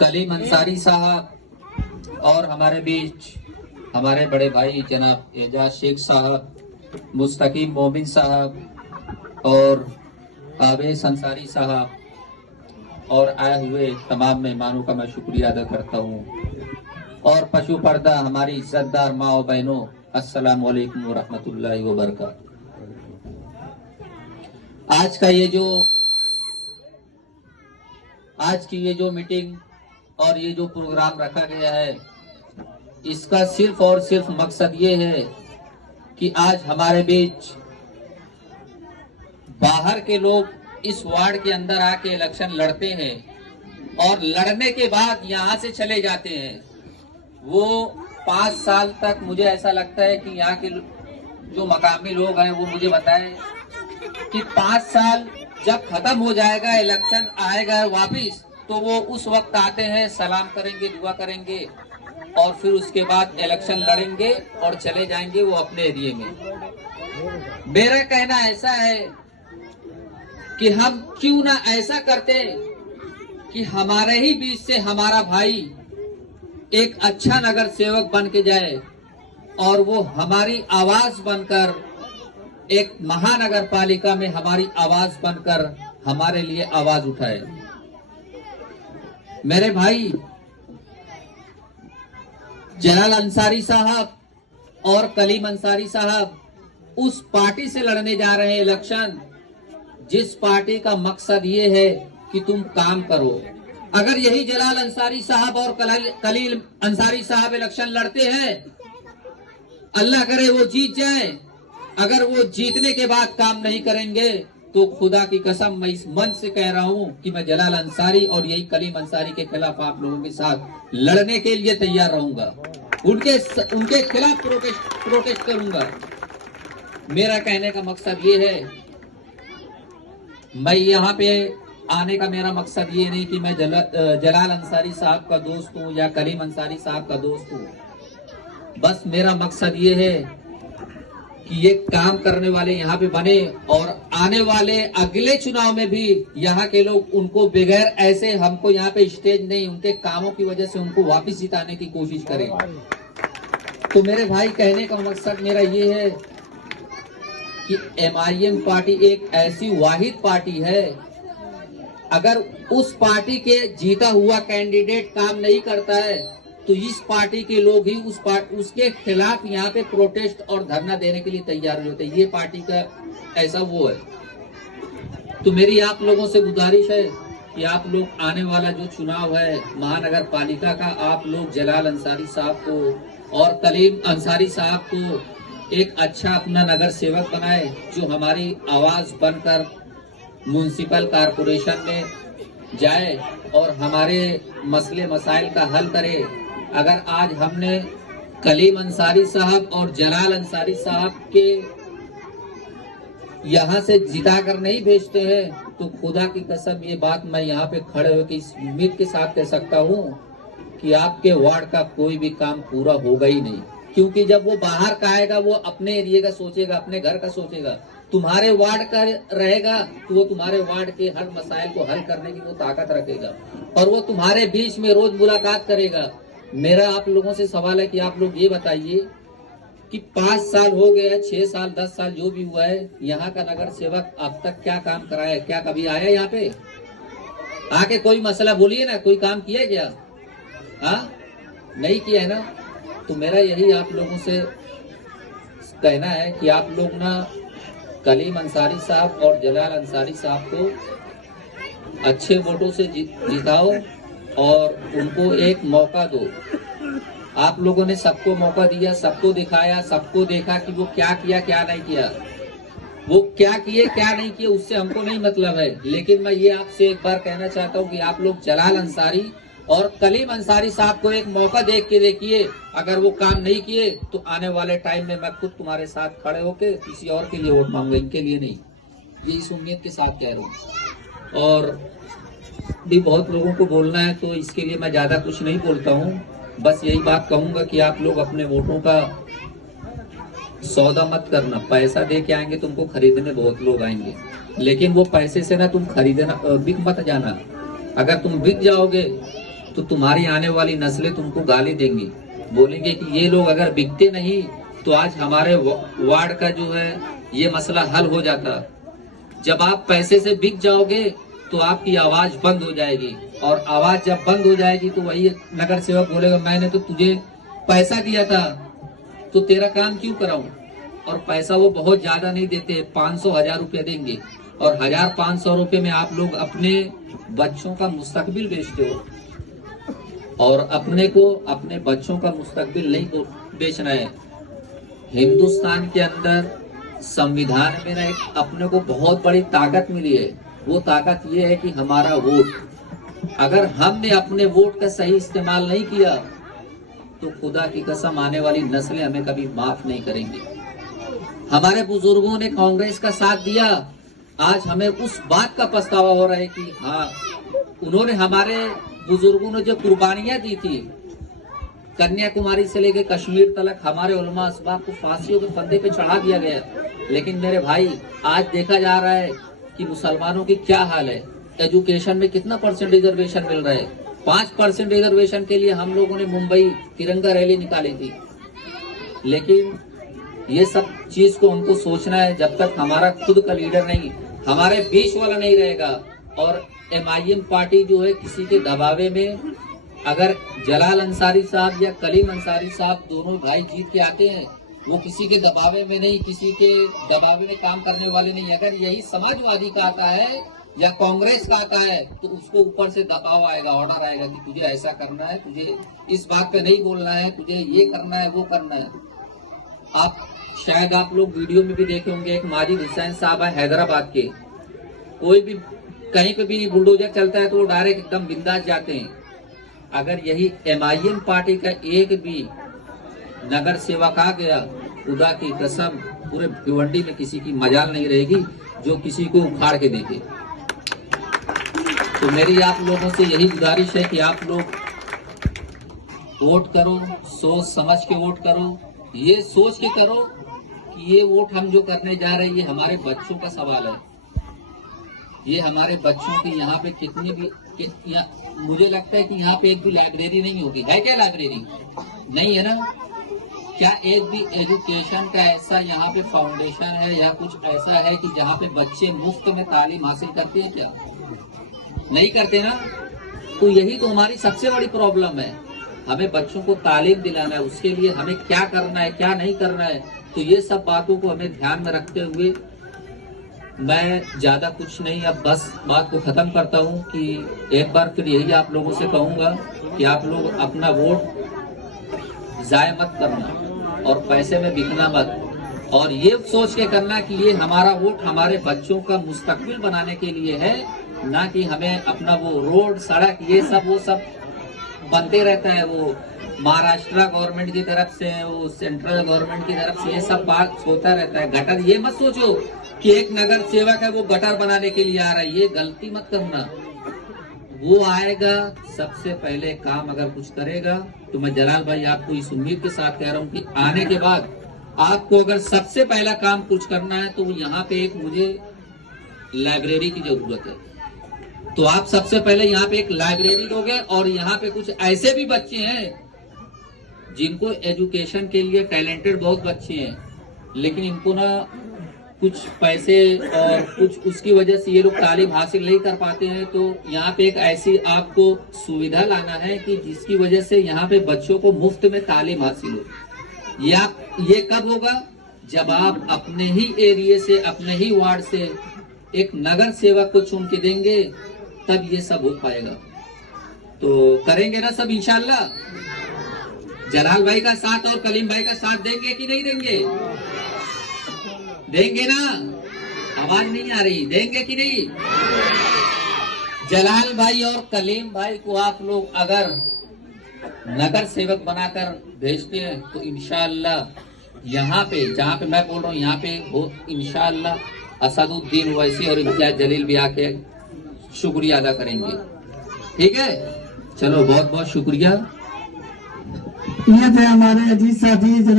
कलीम अंसारी साहब और हमारे बीच हमारे बड़े भाई जनाब एजाज शेख साहब, मुस्तकीम मोमिन साहब और आवेश अंसारी साहब और आए हुए तमाम मेहमानों का मैं शुक्रिया अदा करता हूँ। और पशु पर्दा हमारी इज्जतदार माँ और बहनों, अस्सलाम वालेकुम व रहमतुल्लाहि व बरकातहू। आज की ये जो मीटिंग और ये जो प्रोग्राम रखा गया है, इसका सिर्फ और सिर्फ मकसद ये है कि आज हमारे बीच बाहर के लोग इस वार्ड के अंदर आके इलेक्शन लड़ते हैं और लड़ने के बाद यहाँ से चले जाते हैं। वो 5 साल तक मुझे ऐसा लगता है कि यहाँ के जो मकामी लोग हैं वो मुझे बताएं कि 5 साल जब खत्म हो जाएगा, इलेक्शन आएगा वापिस, तो वो उस वक्त आते हैं, सलाम करेंगे, दुआ करेंगे और फिर उसके बाद इलेक्शन लड़ेंगे और चले जाएंगे वो अपने एरिया में। मेरा कहना ऐसा है कि हम क्यों ना ऐसा करते कि हमारे ही बीच से हमारा भाई एक अच्छा नगर सेवक बन के जाए और वो हमारी आवाज बनकर एक महानगर पालिका में हमारी आवाज बनकर हमारे लिए आवाज उठाए। मेरे भाई जलाल अंसारी साहब और कलीम अंसारी साहब उस पार्टी से लड़ने जा रहे हैं इलेक्शन जिस पार्टी का मकसद ये है कि तुम काम करो। अगर यही जलाल अंसारी साहब और कलीम अंसारी साहब इलेक्शन लड़ते हैं, अल्लाह करे वो जीत जाए, अगर वो जीतने के बाद काम नहीं करेंगे तो खुदा की कसम मैं इस मन से कह रहा हूं कि मैं जलाल अंसारी और यही कलीम अंसारी के खिलाफ आप लोगों के साथ लड़ने के लिए तैयार रहूंगा, उनके खिलाफ प्रोटेस्ट करूंगा। मेरा कहने का मकसद ये है, मैं यहाँ पे आने का मेरा मकसद ये नहीं कि मैं जलाल अंसारी साहब का दोस्त हूँ या कलीम अंसारी साहब का दोस्त हूँ। बस मेरा मकसद ये है कि ये काम करने वाले यहाँ पे बने और आने वाले अगले चुनाव में भी यहाँ के लोग उनको बगैर ऐसे हमको यहाँ पे स्टेज नहीं, उनके कामों की वजह से उनको वापस जिताने की कोशिश करें। तो मेरे भाई कहने का मकसद मेरा ये है कि MIM पार्टी एक ऐसी वाहिद पार्टी है, अगर उस पार्टी के जीता हुआ कैंडिडेट काम नहीं करता है तो इस पार्टी के लोग ही उसके खिलाफ यहाँ पे प्रोटेस्ट और धरना देने के लिए तैयार होते हैं। ये पार्टी का ऐसा वो है। तो मेरी आप लोगों से गुजारिश है कि आप लोग आने वाला जो चुनाव है महानगर पालिका का, आप लोग जलाल अंसारी साहब को और कलीम अंसारी साहब को एक अच्छा अपना नगर सेवक बनाए जो हमारी आवाज बनकर म्युनिसिपल कारपोरेशन में जाए और हमारे मसले मसाइल का हल करे। अगर आज हमने कलीम अंसारी साहब और जलाल अंसारी साहब के यहाँ से जिता कर नहीं भेजते हैं तो खुदा की कसम ये बात मैं यहाँ पे खड़े होकर इस उम्मीद के साथ कह सकता हूँ कि आपके वार्ड का कोई भी काम पूरा होगा ही नहीं, क्योंकि जब वो बाहर का आएगा वो अपने एरिया का सोचेगा, अपने घर का सोचेगा। तुम्हारे वार्ड का रहेगा तो वो तुम्हारे वार्ड के हर मसाइल को हल करने की वो ताकत रखेगा और वो तुम्हारे बीच में रोज मुलाकात करेगा। मेरा आप लोगों से सवाल है कि आप लोग ये बताइए कि 5 साल हो गए, 6 साल 10 साल जो भी हुआ है, यहाँ का नगर सेवक अब तक क्या काम कराया? क्या कभी आया यहाँ पे आके कोई मसला बोलिए ना, कोई काम किया क्या? हाँ, नहीं किया है ना। तो मेरा यही आप लोगों से कहना है कि आप लोग ना कलीम अंसारी साहब और जलाल अंसारी साहब को अच्छे वोटों से जिताओ और उनको एक मौका दो। आप लोगों ने सबको मौका दिया, सबको दिखाया, सबको देखा कि वो क्या किया क्या नहीं किया। वो क्या किए क्या नहीं किए उससे हमको नहीं मतलब है, लेकिन मैं ये आपसे एक बार कहना चाहता हूँ कि आप लोग जलाल अंसारी और कलीम अंसारी साहब को एक मौका देख के देखिए। अगर वो काम नहीं किए तो आने वाले टाइम में मैं खुद तुम्हारे साथ खड़े होके किसी और के लिए वोट मांगूंगा, इनके लिए नहीं। ये इस उम्मीद के साथ कह रहा हूँ। और भी बहुत लोगों को बोलना है तो इसके लिए मैं ज्यादा कुछ नहीं बोलता हूँ। बस यही बात कहूंगा कि आप लोग अपने वोटों का सौदा मत करना। पैसा दे के आएंगे तुमको खरीदने बहुत लोग आएंगे, लेकिन वो पैसे से ना तुम खरीदना बिक मत जाना। अगर तुम बिक जाओगे तो तुम्हारी आने वाली नस्लें तुमको गाली देंगी, बोलेंगे कि ये लोग अगर बिकते नहीं तो आज हमारे वार्ड का जो है ये मसला हल हो जाता। जब आप पैसे से बिक जाओगे तो आपकी आवाज बंद हो जाएगी, और आवाज जब बंद हो जाएगी तो वही नगर सेवक बोलेगा मैंने तो तुझे पैसा दिया था तो तेरा काम क्यों कराऊं। और पैसा वो बहुत ज्यादा नहीं देते, 500-1000 रुपया देंगे, और 1000-500 रुपये में आप लोग अपने बच्चों का मुस्तकबिल बेचते हो। और अपने को अपने बच्चों का मुस्तकबिल नहीं बेचना है। हिंदुस्तान के अंदर संविधान में ना एक अपने को बहुत बड़ी ताकत मिली है। वो ताकत ये है कि हमारा वोट। अगर हमने अपने वोट का सही इस्तेमाल नहीं किया तो खुदा की कसम आने वाली नस्लें हमें कभी माफ नहीं करेंगी। हमारे बुजुर्गों ने कांग्रेस का साथ दिया, आज हमें उस बात का पछतावा हो रहा है कि हाँ, उन्होंने, हमारे बुजुर्गों ने जो कुर्बानियां दी थी, कन्याकुमारी से लेकर कश्मीर तक हमारे उलमा असबाब को फांसियों के फंदे पे चढ़ा दिया गया। लेकिन मेरे भाई, आज देखा जा रहा है कि मुसलमानों की क्या हाल है। एजुकेशन में कितना % रिजर्वेशन मिल रहा है। 5% रिजर्वेशन के लिए हम लोगों ने मुंबई तिरंगा रैली निकाली थी। लेकिन ये सब चीज को हमको सोचना है, जब तक हमारा खुद का लीडर नहीं, हमारे बीच वाला नहीं रहेगा। और MIM पार्टी जो है किसी के दबावे में, अगर जलाल अंसारी साहब या कलीम अंसारी साहब दोनों भाई जीत के आते हैं, वो किसी के दबावे में नहीं, किसी के दबावे में काम करने वाले नहीं। अगर यही समाजवादी का आता है या कांग्रेस का आता है तो उसको ऊपर से दबाव आएगा, ऑर्डर आएगा कि तुझे ऐसा करना है, तुझे इस बात पे नहीं बोलना है, तुझे ये करना है, वो करना है। शायद आप लोग वीडियो में भी देखे होंगे, एक माजिद हुसैन साहब है हैदराबाद के। कोई भी कहीं पे भी बुलडोजर चलता है तो वो डायरेक्ट एकदम बिंदास जाते हैं। अगर यही MIM पार्टी का एक भी नगर सेवक आ गया, खुदा की कसम पूरे भिवंडी में किसी की मजाल नहीं रहेगी जो किसी को उखाड़ के देखे। तो मेरी आप लोगों से यही गुजारिश है कि आप लोग वोट करो, सोच समझ के वोट करो। ये सोच के करो कि ये वोट हम जो करने जा रहे हैं ये हमारे बच्चों का सवाल है। ये हमारे बच्चों की यहाँ पे कितनी भी मुझे लगता है कि यहाँ पे एक भी लाइब्रेरी नहीं होगी। है क्या लाइब्रेरी? नहीं है ना? क्या एक भी एजुकेशन का ऐसा यहाँ पे फाउंडेशन है या कुछ ऐसा है कि जहाँ पे बच्चे मुफ्त में तालीम हासिल करते हैं? क्या नहीं करते ना? तो यही तो हमारी सबसे बड़ी प्रॉब्लम है। हमें बच्चों को तालीम दिलाना है, उसके लिए हमें क्या करना है, क्या नहीं करना है। तो ये सब बातों को हमें ध्यान में रखते हुए मैं ज्यादा कुछ नहीं, अब बस बात को खत्म करता हूँ कि एक बार फिर यही आप लोगों से कहूंगा कि आप लोग अपना वोट जाया मत करना और पैसे में बिकना मत। और ये सोच के करना कि ये हमारा वोट हमारे बच्चों का मुस्तकबिल बनाने के लिए है, ना कि हमें अपना वो रोड सड़क ये सब वो सब बनते रहता है। वो महाराष्ट्र गवर्नमेंट की तरफ से, वो सेंट्रल गवर्नमेंट की तरफ से ये सब बात होता रहता है। गटर ये मत सोचो कि एक नगर सेवक है वो गटर बनाने के लिए आ रहा है, ये गलती मत करना। वो आएगा सबसे पहले काम अगर कुछ करेगा तो मैं जलाल भाई आपको इस उम्मीद के साथ कह रहा हूँ कि आने के बाद आपको अगर सबसे पहला काम कुछ करना है तो यहाँ पे एक मुझे लाइब्रेरी की जरूरत है। तो आप सबसे पहले यहाँ पे एक लाइब्रेरी लोगे और यहाँ पे कुछ ऐसे भी बच्चे हैं जिनको एजुकेशन के लिए टैलेंटेड बहुत बच्चे हैं, लेकिन इनको ना कुछ पैसे और कुछ उसकी वजह से ये लोग तालीम हासिल नहीं कर पाते हैं। तो यहाँ पे एक ऐसी आपको सुविधा लाना है कि जिसकी वजह से यहाँ पे बच्चों को मुफ्त में तालीम हासिल हो। ये कब होगा? जब आप अपने ही एरिया से, अपने ही वार्ड से एक नगर सेवक को चुन के देंगे, तब ये सब हो पाएगा। तो करेंगे ना सब इंशाल्लाह? जलाल भाई का साथ और कलीम भाई का साथ देंगे कि नहीं देंगे? देंगे ना? आवाज नहीं आ रही, देंगे कि नहीं? जलाल भाई और कलीम भाई को आप लोग अगर नगर सेवक बनाकर भेजते हैं तो इंशाअल्लाह यहाँ पे जहाँ पे मैं बोल रहा हूँ यहाँ पे वो इंशाअल्लाह असदुद्दीन ओवैसी और इम्तियाज जलील भी आके शुक्रिया अदा करेंगे। ठीक है, चलो बहुत बहुत शुक्रिया। ये थे हमारे अजीज साथी जनाब